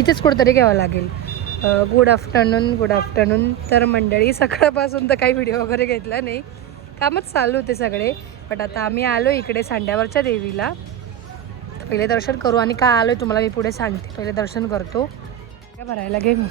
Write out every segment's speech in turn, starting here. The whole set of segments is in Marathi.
इथेच कुठंतरी घ्यावं लागेल. Good afternoon, good afternoon. तर मंडळी सकाळपासून तर काही व्हिडिओ वगैरे घेतला नाही, कामच चालू होते सगळे. बट आता आम्ही आलो इकडे सांड्यावरच्या देवीला. तर पहिले दर्शन करू आणि का आलो आहे तुम्हाला मी पुढे सांगते. पहिले दर्शन करतो. काय भरायला घे मग.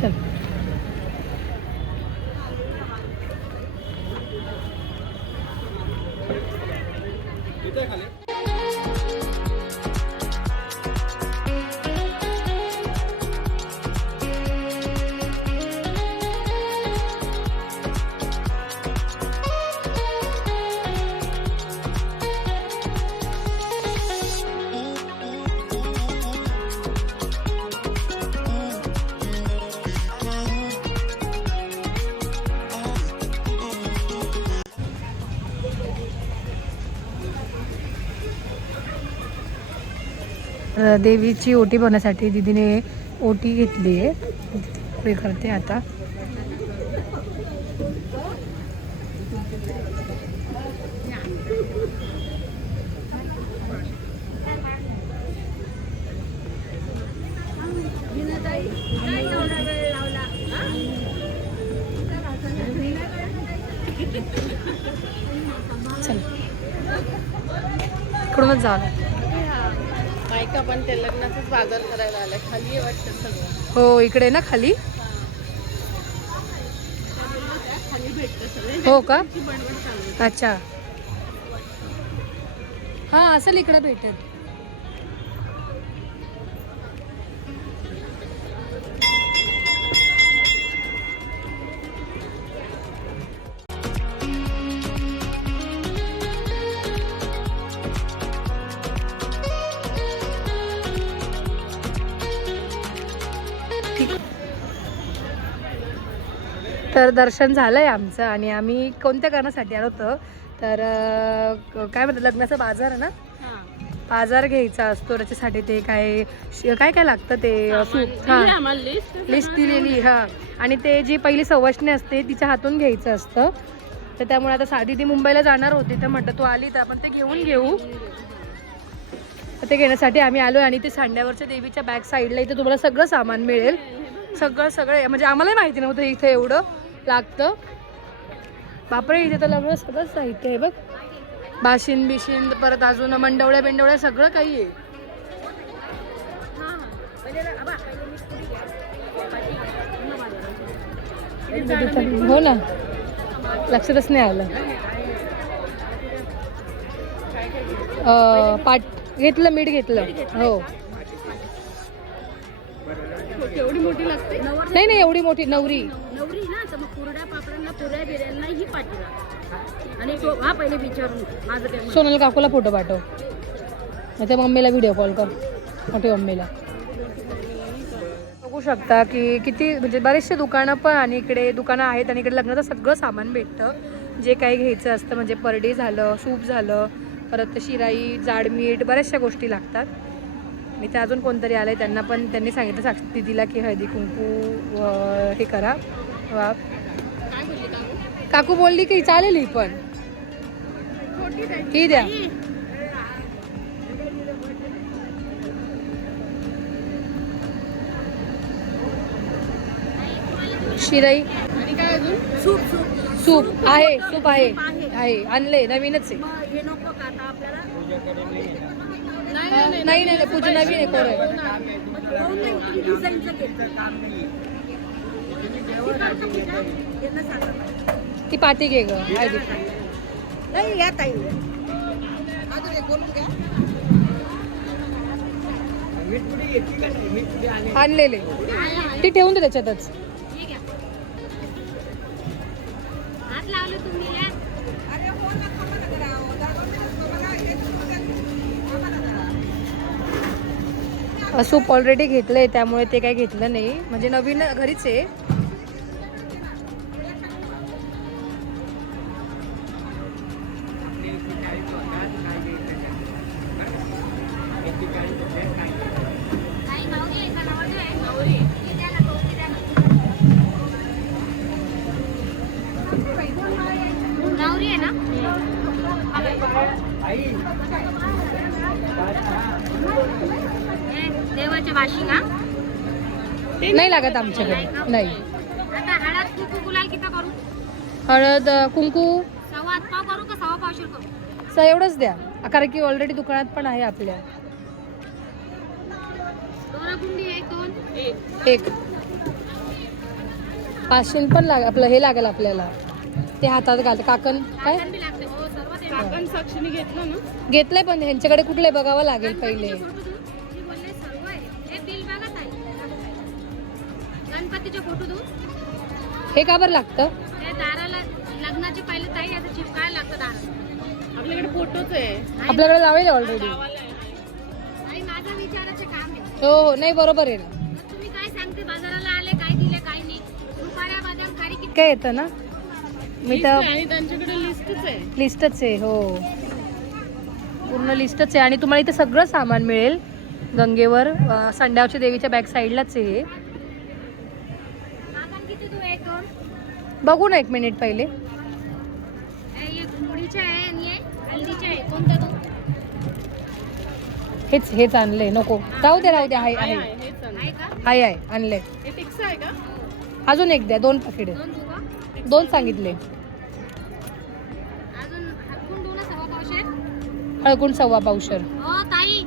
चल. देवीची ओटी बनवण्यासाठी दीदीने ओटी घेतली आहे. पुढे करते आता. चल इकडूनच जावं. बायका पण ते लग्नाचाच बाजार करायला आलाय. खाली आहे वाटतं सगळं. हो इकडे ना खाली. खाली भेटतं सगळे. हो का? बडबड चालू. अच्छा. हां असेल इकडं भेटेल. तर दर्शन झालं आहे आमचं आणि आम्ही कोणत्या कारणासाठी आलो होतो तर काय म्हणतात लग्नाचा बाजार आहे ना, बाजार घ्यायचा असतो. त्याच्यासाठी ते काय काय काय लागतं ते हां लिस्ट दिलेली. हां आणि ते जी पहिली सवष्णी असते तिच्या हातून घ्यायचं असतं. तर त्यामुळे आता साधी ती मुंबईला जाणार होती तर म्हटलं तू आली तर आपण ते घेऊन घेऊ. तर ते घेण्यासाठी आम्ही आलो आणि ते सांड्यावरच्या देवीच्या बॅक साईडला इथे तुम्हाला सगळं सामान मिळेल. सगळं म्हणजे आम्हालाही माहिती नव्हतं इथे एवढं लागतं. बापरे इथे तर लग्न सगळं साहित्य आहे बघ. बाशिंद बिशिंद परत अजून मंडवळ्या बिंडवळ्या सगळं काही आहे. हो ना लक्षातच नाही आलं. पाट घेतलं मीठ घेतलं. हो एवढी मोठी लागते. नाही नाही एवढी मोठी नवरी नवरी ना तर मग कुरड्या पापड्यांना पुऱ्या बिऱ्यांना ही पाठी लागते. आणि तो हा पहिले विचारून माझं काय. सोनल काकूला फोटो पाठव नाही तर मम्मीला व्हिडिओ कॉल कर. मोठी मम्मीला बघू शकता की किती म्हणजे बरेचसे दुकानं पण आणि इकडे दुकानं आहेत आणि इकडे लग्नाचं सगळं सामान भेटतं जे काही घ्यायचं असतं. म्हणजे परडी झालं, सूप झालं, परत शिराई, जाडमीठ बऱ्याचशा गोष्टी लागतात. आणि ते अजून कोणतरी आलं आहे त्यांना पण त्यांनी सांगितलं साक्षी दिदीला की हळदी कुंकू हे करा. वा काकू बोलली की चालेल ही पण ही द्या. शिराई आणि काय अजून सूप सूप सूप आहे. सूप आहे आहे आणले नवीनच आहे. हे नको का आता आपल्याला. नाही नाही पूजा नवीन आहे कोण आहे. ती पाठी घे ग. नाही या ताई आणलेले ती ठेवून दे त्याच्यातच. सूप ऑलरेडी घेतलंय त्यामुळे ते काही घेतलं नाही. म्हणजे नवीन घरीच आहे. नवरी आहे ना. देवाच्या वाशी का नाही लागत आमच्याकडे, नाही. आता हळद कुंकू गुलाल किती करू? हळद कुंकू 1.25 पाव करू का 1.25 पावशेर करू? एवढंच द्या, कारण की ऑलरेडी दुकानात पण आहे आपल्या. दोरा गुंडी एक दोन एक 500 पण आपलं हे लागेल आपल्याला, ते हातात घालते. काकण काय बी लागते. हो सर्व ते काकण साक्षीने घेतलं ना. घेतलंय, पण ह्यांच्याकडे कुठले बघावं लागेल पहिले. मी बोलले सर्व आहे. हे बिल बघा ताई. गणपतीचे फोटो देऊ. हे का बरं लागतं? हे दाराला लग्नाचे पहिले ताई असं चिपकायला लागतं दाराला. आपल्याकडे फोटोच आहे. आपल्याकडे लावेल ऑलरेडी. ताई माझं विचाराचे काम आहे. हो हो, नाही बरोबर आहे ना. तुम्ही काय सांगते बाजाराला आले काय दिले काय नाही. रुपया बदाम खारी किती काय येतं ना, मी तर आणि त्यांच्याकडे लिस्टच आहे. लिस्टच आहे. हो, पूर्ण लिस्टच आहे. आणि तुम्हाला इथे सगळं सामान मिळेल गंगेवर. संडावच्या देवीच्या बॅक साईडलाच आहे हे. काकण किती तू एक दोन बघू ना, 1 मिनिट पहिले. एक मुळीचे आहे आणि एक हल्दीचे आहे. कोणता तू? हेच आणलंय, नको राहू दे. आहे आहे का? आहे आणलंय. हे फिक्स आहे का? अजून एक द्या, 2 पाकिटे. दोन तू का? 2 सांगितले. अजून हलकून देऊ ना 1.25 पावशेर? हळकुंड 1.25 पावशेर. हो ताई.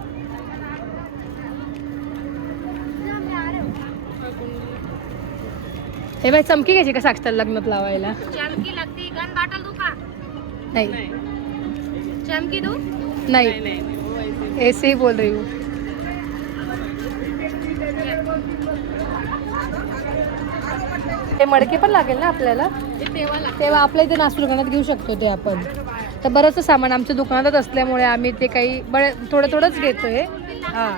हे बाई, चमकी घ्यायची का साक्षीला लग्नात लावायला? चमकी लागती. गन बाटल दू का? नाही चमकी दू? नाही, ऐसे ही बोल रही हूँ. ते मडके पण लागेल ना आपल्याला, तेव्हा आपल्या इथे नाश्ता दुकानात घेऊ शकतो ते आपण. तर बरंचसं सामान आमच्या दुकानातच असल्यामुळे आम्ही ते काही थोडंच घेतोय. हां,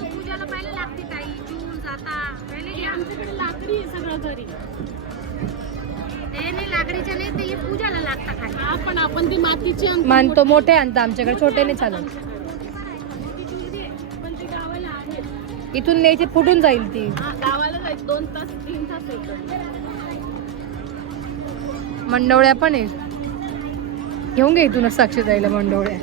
पूजाला पहिले लागते ताई. चूल जाता पहिले घ्या. आमच्याकडे लाकडी आहे सगळं घरी. ते नाही लाकडीच्या नाही, ते पूजाला लागतात खाली. पण आपण ती मातीची मानतो, मोठे आणता आमच्याकडे, छोटे नाही चालत. पण ती गावाला आहे. इथून न्यायची, फुटून जाईल ती. गावाला जायचं 2 तास 3 तास होतं. मंडवळ्या पण आहे, घेऊन घे इथूनच साक्षी जायला मंडवळ्या.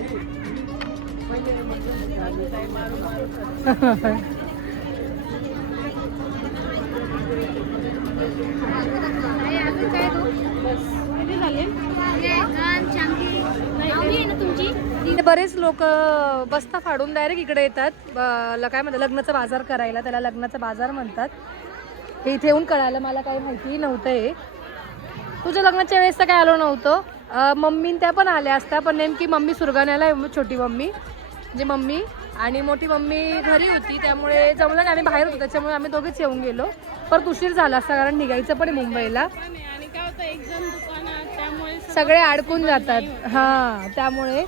अजून काय दू? किती झाले? गन चमकी नवरी आहे ना तुमची? बरेच लोक बस्ता फाडून डायरेक्ट इकडे येतात. काय म्हणतात, लग्नाचा बाजार करायला. त्याला लग्नाचा बाजार म्हणतात. हे इथे येऊन कळालं, मला काही माहिती नव्हतं. हे तुझ्या लग्नाच्या वेळेस तर काय आलो नव्हतो. मम्मी त्या पण आल्या असत्या, पण नेमकी मम्मी सुरगाण्याला आहे. छोटी मम्मी म्हणजे मम्मी आणि मोठी मम्मी घरी होती, त्यामुळे जमलं नाही. आम्ही बाहेर होतो, त्याच्यामुळे आम्ही दोघेच येऊन गेलो. परत उशीर झाला असता, कारण निघायचं पण आहे मुंबईला. आणि काय होतं एक जण दुकानात, त्यामुळे सगळे अडकून जातात. हां, त्यामुळे.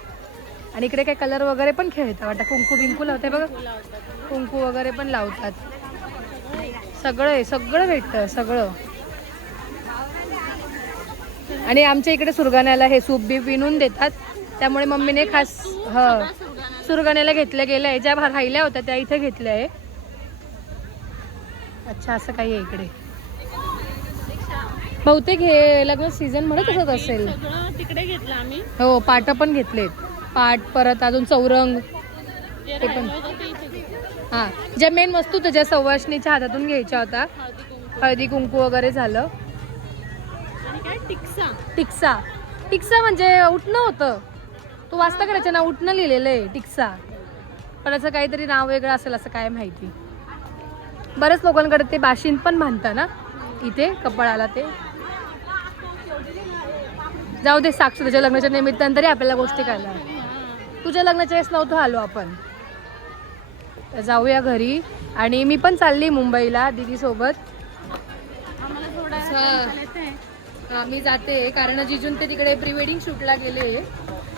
आणि इकडे काय कलर वगैरे पण खेळतात वाटतं. कुंकू बिंकू लावते बघा, कुंकू वगैरे पण लावतात. सगळं भेटतं सगळं. आणि आमच्या इकडे सुरगाण्याला हे सूप बी विणून देतात, त्यामुळे मम्मीने खास सुरगाण्याला घेतल्या गेल्या आहे. ज्या राहिल्या होत्या त्या इथे घेतल्या आहे. अच्छा, असं काही आहे इकडे. बहुतेक हे लग्न सीझन मध्ये तसंच असेल. तिकडे घेतलं आम्ही. हो, पाट पण घेतलेत. पाट, परत अजून चौरंग ते पण. हां, ज्या मेन वस्तू त्याच्या सवाष्णीच्या हातातून घ्यायच्या होत्या. हळदी कुंकू वगैरे झालं. टिक्सा म्हणजे उठणं होतं. तू वाचता का त्याच्या नाव? उठणं लिहिलेलं आहे टिक्सा, पण असं काहीतरी नाव वेगळं असेल, असं काय माहिती. बऱ्याच लोकांकडे ते बाशिंद पण म्हणतात ना इथे कपाळाला. ते जाऊ दे, साक्षी तुझ्या लग्नाच्या निमित्तानं तरी आपल्याला गोष्टी कळल्या. तुझ्या लग्नाच्या वेळेस नव्हतो आलो आपण. तर जाऊया घरी. आणि मी पण चालली मुंबईला दीदीसोबत. मी जाते, कारण जिजून ते तिकडे प्री वेडिंग शूटला गेले.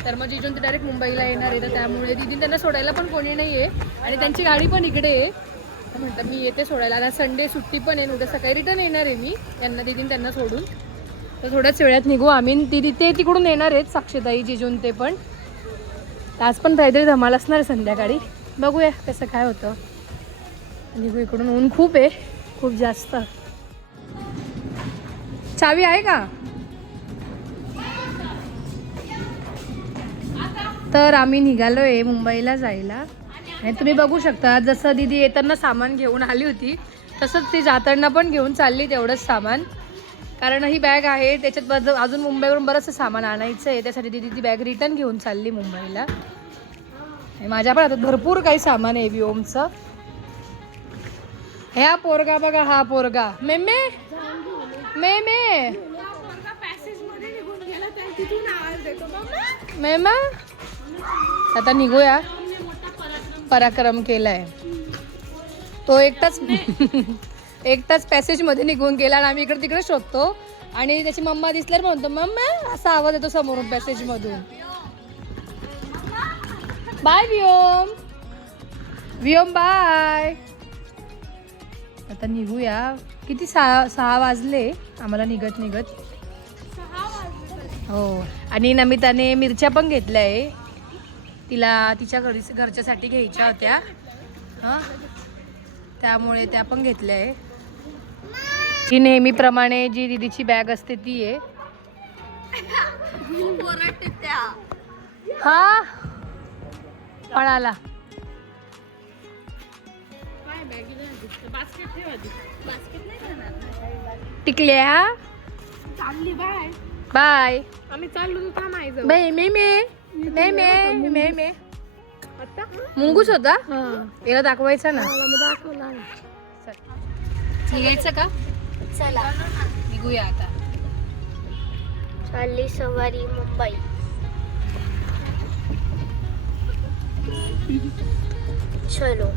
तर मग जिजून ते डायरेक्ट मुंबईला येणार आहे. तर त्यामुळे दीदी त्यांना सोडायला पण कोणी नाही आहे, आणि त्यांची गाडी पण इकडे आहे. म्हणतात मी येते सोडायला. आता संडे सुट्टी पण आहे, उद्या सकाळी रिटर्न येणार आहे मी यांना, दीदीन त्यांना सोडून. तर थोड्याच वेळात निघू आम्ही. दीदी ते तिकडून येणार आहेत, साक्षीताई जिजून ते पण. आज पण काहीतरी धमाल असणार आहे संध्याकाळी. बघूया कसं काय होतं. निघू इकडून. ऊन खूप आहे, खूप जास्त. चावी आहे का? तर आम्ही निघालोय मुंबईला जायला आणि तुम्ही बघू शकता जसं दीदी येताना सामान घेऊन आली होती तसंच ती जाताना पण घेऊन चालली तेवढंच सामान. कारण ही बॅग आहे त्याच्यात अजून मुंबईवरून बरंचसं सामान आणायचं आहे, त्यासाठी दीदी ती बॅग रिटर्न घेऊन चालली मुंबईला. माझ्या पण हातात भरपूर काही सामान आहे व्योमचं. ह्या पोरगा बघा, हा पोरगा मेमे मेमे मेमा. आता निघूया, पराक्रम केलाय तो एकटाच पॅसेज मध्ये निघून गेला आणि आम्ही इकडे तिकडे शोधतो आणि त्याची मम्मा दिसल्यावर म्हणतो मम्मा असा आवाज येतो समोरून पॅसेज मधून. बाय व्योम, व्योम बाय. आता निघूया. किती 6 वाजले आम्हाला निघत निघत. हो आणि नमिताने मिरच्या पण घेतल्या आहे, तिला तिच्या घरच्यासाठी घ्यायच्या होत्या हां, त्यामुळे त्या पण घेतल्या आहे. जी नेहमीप्रमाणे जी दीदीची बॅग असते ती आहे. हा पळाला. टिकल्या बाय. आम्ही चाललो थांबायचं. मे मुंगूस होता, याला दाखवायचा ना. निघायचं का? चला निघूया आता. चालली सवारी मुंबई. चलो.